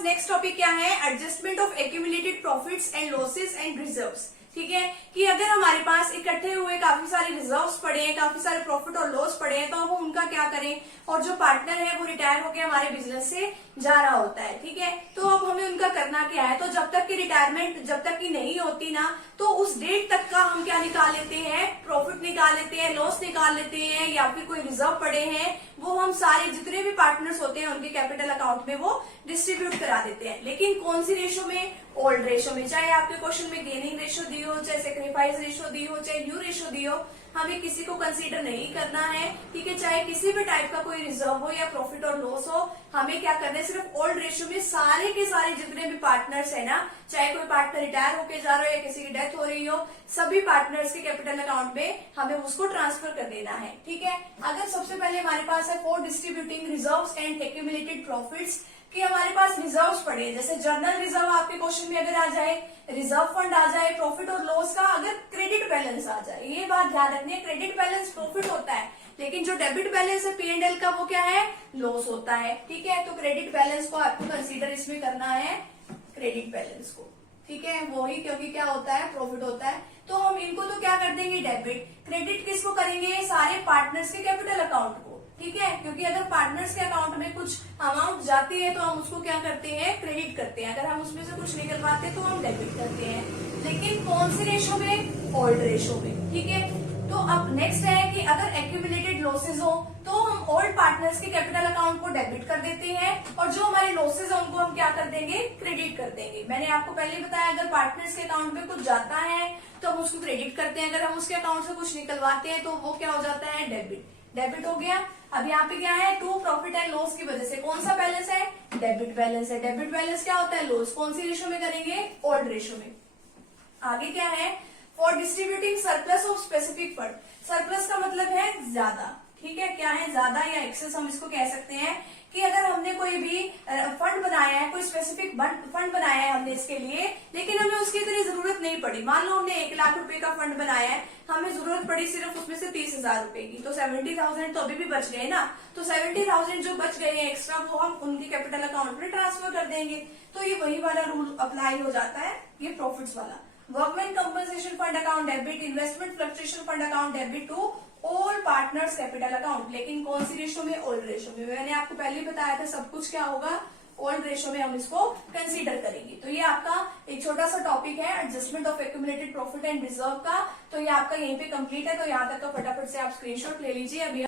पास next topic क्या है, adjustment of accumulated profits and losses and reserves. ठीक है कि अगर हमारे पास इकट्ठे हुए काफी सारे रिजर्व्स पड़े हैं, काफी सारे प्रॉफिट और लॉस पड़े हैं, तो हम उनका क्या करें। और जो पार्टनर है वो रिटायर होकर हमारे बिजनेस से जा रहा होता है, ठीक है, तो अब हमें उनका करना क्या है। तो जब तक की रिटायरमेंट जब तक की नहीं होती ना, तो उस डेट तक का हम क्या निकाल लेते हैं, प्रॉफिट निकाल लेते हैं, लॉस निकाल लेते हैं, या फिर कोई रिजर्व पड़े हैं वो हम सारे जितने भी पार्टनर्स होते हैं उनके कैपिटल अकाउंट में वो डिस्ट्रीब्यूट करा देते हैं। लेकिन कौन सी रेशो में, ओल्ड रेशो में। चाहे आपके क्वेश्चन में गेनिंग रेशो दी हो, चाहे सेक्रीफाइस रेशो दी हो, चाहे न्यू रेशो दी हो, हमें किसी को कंसीडर नहीं करना है, ठीक है। चाहे किसी भी टाइप का कोई रिजर्व हो या प्रॉफिट और लॉस हो, हमें क्या करना है, सिर्फ ओल्ड रेशो में सारे के सारे जितने भी पार्टनर्स है ना, चाहे कोई पार्टनर रिटायर होके जा रहा हो या किसी की डेथ हो रही हो, सभी पार्टनर्स के कैपिटल अकाउंट में हमें उसको ट्रांसफर कर देना है, ठीक है। अगर सबसे पहले हमारे पास है for distributing reserves and accumulated profits, कि हमारे पास रिजर्व्स पड़े हैं, जैसे जर्नल रिजर्व आपके क्वेश्चन में अगर आ जाए, रिजर्व फंड आ जाए, प्रॉफिट और लॉस का अगर क्रेडिट बैलेंस आ जाए, ये बात ध्यान रखनी है, क्रेडिट बैलेंस प्रॉफिट होता है, लेकिन जो डेबिट बैलेंस है P&L का वो क्या है, लॉस होता है, ठीक है। तो क्रेडिट बैलेंस को आपको कंसीडर इसमें करना है, क्रेडिट बैलेंस को, ठीक है, वही, क्योंकि क्या होता है, प्रॉफिट होता है। तो हम इनको तो क्या कर देंगे, डेबिट। क्रेडिट किसको करेंगे, सारे पार्टनर्स के कैपिटल अकाउंट को, ठीक है, क्योंकि अगर पार्टनर्स के अकाउंट में कुछ अमाउंट जाती है तो हम उसको क्या करते हैं, क्रेडिट करते हैं। अगर हम उसमें से कुछ निकलवाते हैं तो हम डेबिट करते हैं, लेकिन कौन सी रेशो में, ओल्ड रेशो में, ठीक है। तो अब नेक्स्ट है कि अगर एक्यूमुलेटेड लॉसेज हो तो हम ओल्ड पार्टनर्स के कैपिटल अकाउंट को डेबिट कर देते हैं, और जो हमारे लॉसेज है उनको हम क्या कर देंगे, क्रेडिट कर देंगे। मैंने आपको पहले बताया, अगर पार्टनर्स के अकाउंट में कुछ जाता है तो हम उसको क्रेडिट करते हैं, अगर हम उसके अकाउंट से कुछ निकलवाते हैं तो वो क्या हो जाता है, डेबिट। डेबिट हो गया। अब यहाँ पे क्या है, टू प्रॉफिट एंड लॉस की वजह से कौन सा बैलेंस है, डेबिट बैलेंस है। डेबिट बैलेंस क्या होता है, लॉस। कौन सी रेशो में करेंगे, ओल्ड रेशो में। आगे क्या है, for distributing surplus of specific fund. Surplus का मतलब है ज्यादा, ठीक है, क्या है, ज्यादा या एक्सेस हम इसको कह सकते हैं। कि अगर हमने कोई भी फंड बनाया है, कोई स्पेसिफिक फंड बनाया है हमने इसके लिए, लेकिन हमें उसकी इतनी जरूरत नहीं पड़ी। मान लो हमने 1 लाख रुपए का फंड बनाया है, हमें जरूरत पड़ी सिर्फ उसमें से 30,000 रुपए की, तो 70,000 तो अभी भी बच गए ना। तो 70,000 जो बच गए हैं एक्स्ट्रा, वो हम उनके कैपिटल अकाउंट में ट्रांसफर कर देंगे। तो ये वही वाला रूल अप्लाई हो जाता है, ये प्रॉफिट्स वाला। Workman compensation fund account debit, investment fluctuation fund account debit to all partners capital account. लेकिन कौन सी रेशो में, ओल्ड रेशो में। मैंने आपको पहले बताया था सब कुछ क्या होगा, ओल्ड रेशो में हम इसको कंसीडर करेंगे। तो ये आपका एक छोटा सा टॉपिक है, adjustment of accumulated profit and reserve का। तो ये आपका यहीं पे कंप्लीट है। तो यहाँ तक का फटाफट से आप स्क्रीनशॉट ले लीजिए। अभी